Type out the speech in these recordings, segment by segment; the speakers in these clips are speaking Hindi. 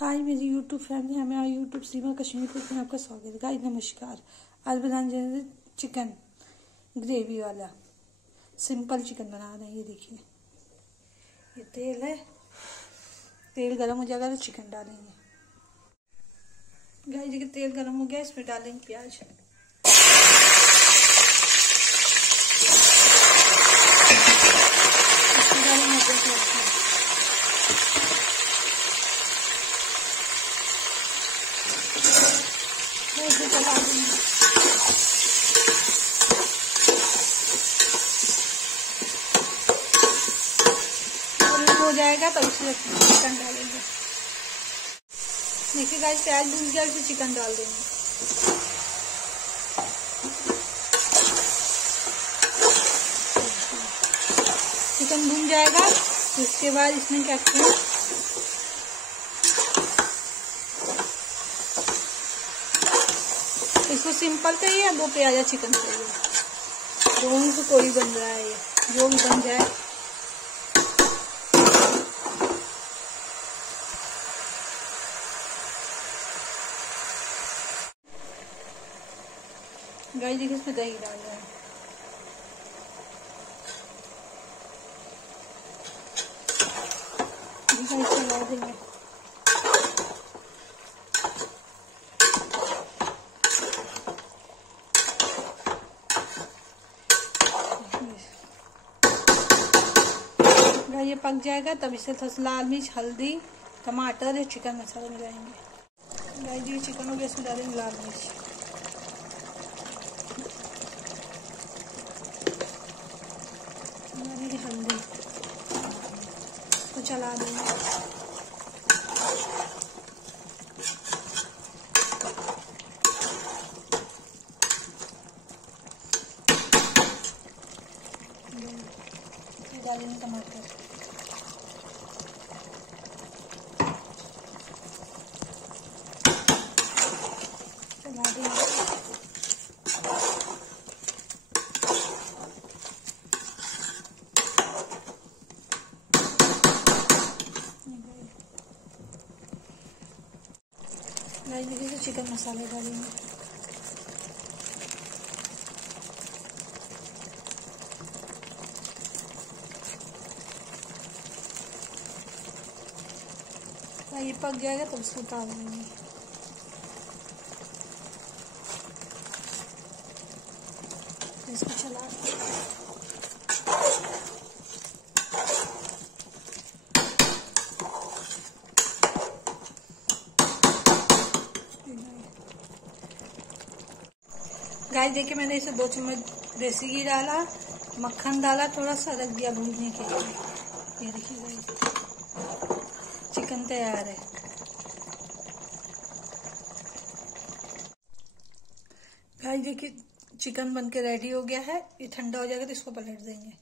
हाय मेरी यूट्यूब फैमिली, हमें यूट्यूब सीमा कश्मीर कुक में आपका स्वागत है। गाइस नमस्कार। आज बनाने जा रहे हैं चिकन ग्रेवी वाला सिंपल चिकन बना रहे हैं। ये देखिए, ये तेल है, तेल गरम हो जाएगा तो चिकन डालेंगे। गाइस देखिए, तेल गरम हो गया, इसमें डालेंगे प्याज। इसे चला देंगे। और हो जाएगा तब इसमें चिकन डालेंगे। देखिए गाइस, प्याज भून गया, इसे चिकन डाल देंगे। चिकन भून जाएगा तो इसके बाद इसमें क्या करें, इसको सिंपल चाहिए या 2 प्याजा चिकन चाहिए, दोनों से कोई बन रहा है, ये जो भी बन जाए। गाइस देखिए, इसमें दही डाल रहा है। चला देंगे। ये पक जाएगा तब इसे थोड़ा लाल मिर्च, हल्दी, टमाटर और चिकन मसाला मिलाएंगे। गाइस ये चिकन हो गया, इसमें डालेंगे लाल मिर्च, हल्दी, तो चला देंगे। डालेंगे टमाटर, चला देंगे। गाइस देखिए, चिकन मसाले डालेंगे। ये पक जाएगा तब इसको उतार देंगे। इसको चला गाइस देखिए, मैंने इसे 2 चम्मच देसी घी डाला, मक्खन डाला, थोड़ा सा रख दिया भूनने के लिए। ये देखिए गाइस, चिकन तैयार है। गाइस देखिए, चिकन बनके रेडी हो गया है। ये ठंडा हो जाएगा तो इसको पलट देंगे।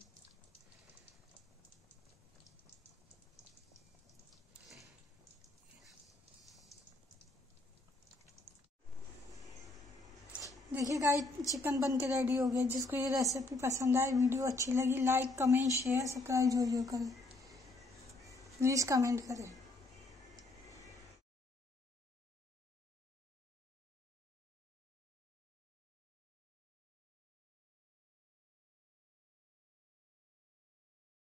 देखिए गाइस, चिकन बनके रेडी हो गया। जिसको ये रेसिपी पसंद आए, वीडियो अच्छी लगी, लाइक, कमेंट, शेयर, सब्सक्राइब जो करें, प्लीज कमेंट करें।